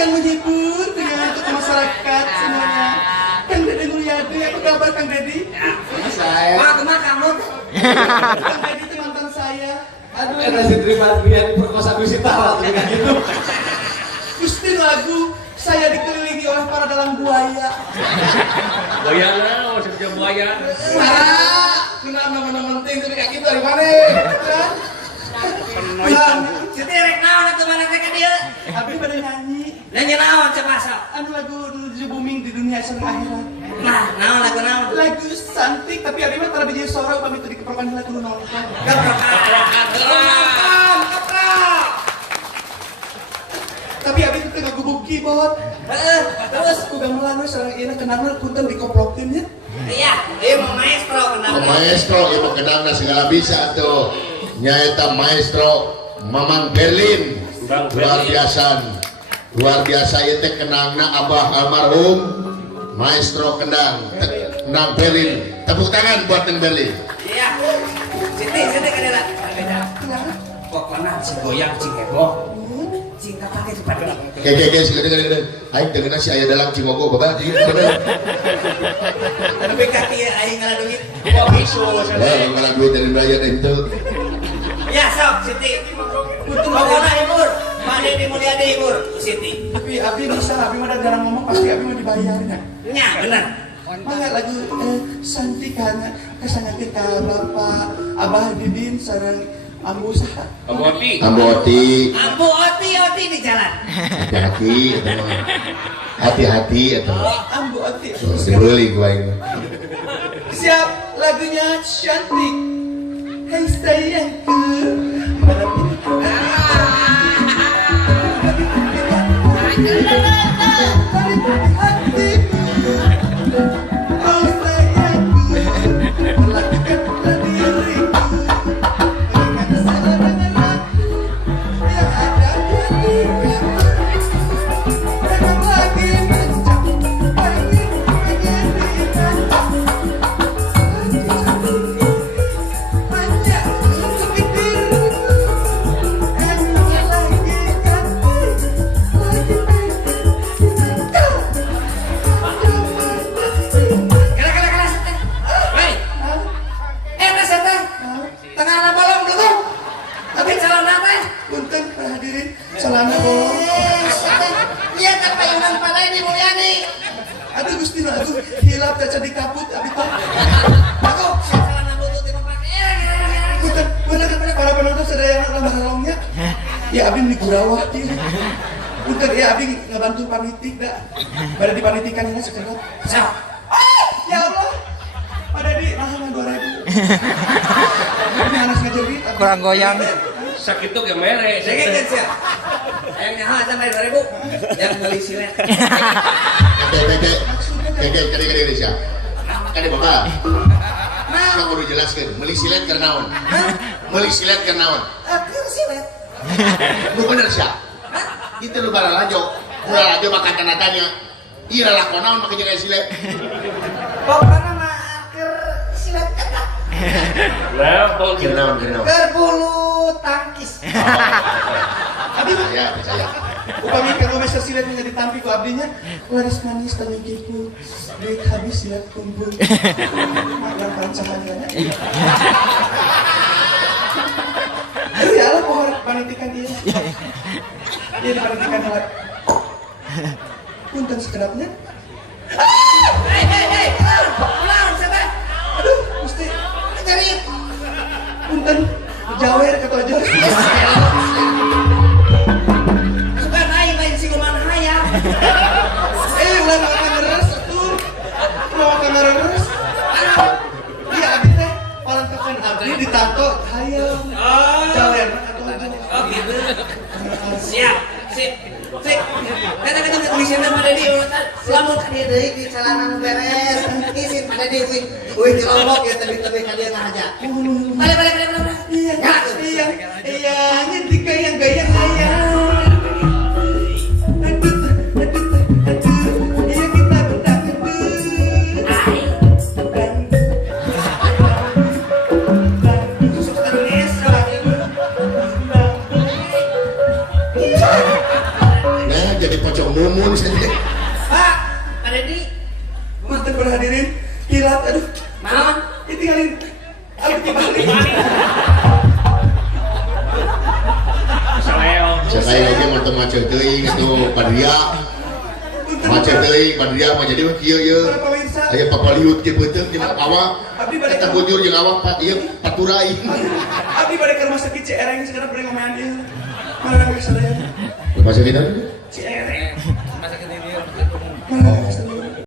akan menghibur dengan untuk masyarakat semuanya. Kang Deddy Mulyadi, apa kabar Kang Deddy? Saya. Kemana kamu? Kang Deddy itu mantan saya. Aduh, ada si Tri Madrian perkosa Gusita waktu kayak gitu. Gusti lagu saya dikelilingi oleh para dalang buaya. Buaya lah, maksudnya buaya. Kenapa nama penting tapi kayak gitu dari mana? Siti rek naon atuh mana rek dia? Abdi pada nyanyi. Nyanyi naon coba sok. Anu lagu menuju booming di dunia sang akhirat. Nah, naon lagu naon? Lagu cantik tapi abi mah tara biji sora upami teu dikeprokan lagu nu nonton. Tapi abi teu ngagubuk keyboard. Terus udah mulai sareng ieu kenalna punten dikoplokeun nya. Iya, ieu mah maestro kenapa? Maestro ieu kenalna segala bisa tuh. Nyaeta maestro Mamang Berlin. Luar biasa ieu teh kenangna Abah almarhum Maestro Kendang Berlin. Tepuk tangan buat Neng Berlin. Iya. Siti kadela. Pokona si goyang si heboh. Cinta pakai cepat nih. Guys, gede. Aing deungeuna si aya dalam Cimogo babat ieu bener. Tapi kaki aing ngalah duit. Kok isu Ngalah duit dari bayar itu. Ya sok Siti. Pokona imur. Pak Deddy Mulyadi imur Siti. Tapi abi bisa abi mah jarang ngomong pasti abi mah dibayarin ya. Nya bener. Mangga lagu cantik kana kasangakeun ka Bapak Abah Didin sareng Ambu saha? Ambu Oti. Ambu Oti di jalan. Hati-hati atau Ambu Oti. dibeli gua ini. Siap lagunya cantik. Hai sayangku. Mana pilih? Celana bolong. Lihat apa yang nang pada ini Mulyadi. Aduh Gusti aduh hilap caca di kaput abi teh. Aku celana butut dipakai. Bukan bener para penonton sadaya lambar halongnya. Ya abi di Gurawah kieu. Bukan ya abi ngabantu panitik da. Pada dipanitikan ini sekedap. Sok. Ya Allah. Pada di mahal 2.000. Ini anak ngajerit. Kurang goyang. Sakit tuh gemere. Sakit sih. Yang nyawa sampai 2.000. Yang beli silet. Kade siya. Kade bapak. Saya kudu jelaskeun, meuli silet keur naon? Meuli silet keur naon? Keur silet. Nu bener sia. Itu lu balalajo. Balalajo makan tanda tanya. Ieu lalakon naon make jeung silet? Pokoknya mah keur silet eta. Lah, kok Keur naon? Keur bulu tangkis. Abi Percaya. upami kalau Master Silet menjadi tampi ku abdinya laris manis tangikiku duit habis silat kumpul makan pancangan ya ya Allah pohon panitikan dia dia dipanitikan lewat punten sekedapnya Hei, pulang, siapa? aduh mesti Cari. punten jawer kata aja Suka main siluman hayam. ulang makan ngeres tuh makan ngeres iya abdi teh orang tekan abdi ditato hayam jawer atau aja Oh gitu. Siap. Sip. Kata-kata tulisannya pada di selamat dia deui di celana nu beres. Izin pada di euy di lombok ya tadi ka dia ngahaja. Balik. Iya, ngerti kayak gaya hayam. Iya kita bedak jadi pocong mumun saja. Pak, Pak Dedi. Mantan para hadirin, kilat, aduh, Naon? ditinggalin. Aduh, dibalik. Saleo. Saya lagi mantap macet teuing itu Padria. Macet teuing Padria mah jadi mah kieu ye. Para pemirsa, Aya papaliut ke beuteung jeung awak. abdi balik Eta bujur jeung awak Pak ieu paturai. abdi balik ke rumah sakit Ciherang sekarang beri ngomean ieu. Mana nang sadaya? Rumah sakit apa? Ciherang. Masa kita dia. Mana?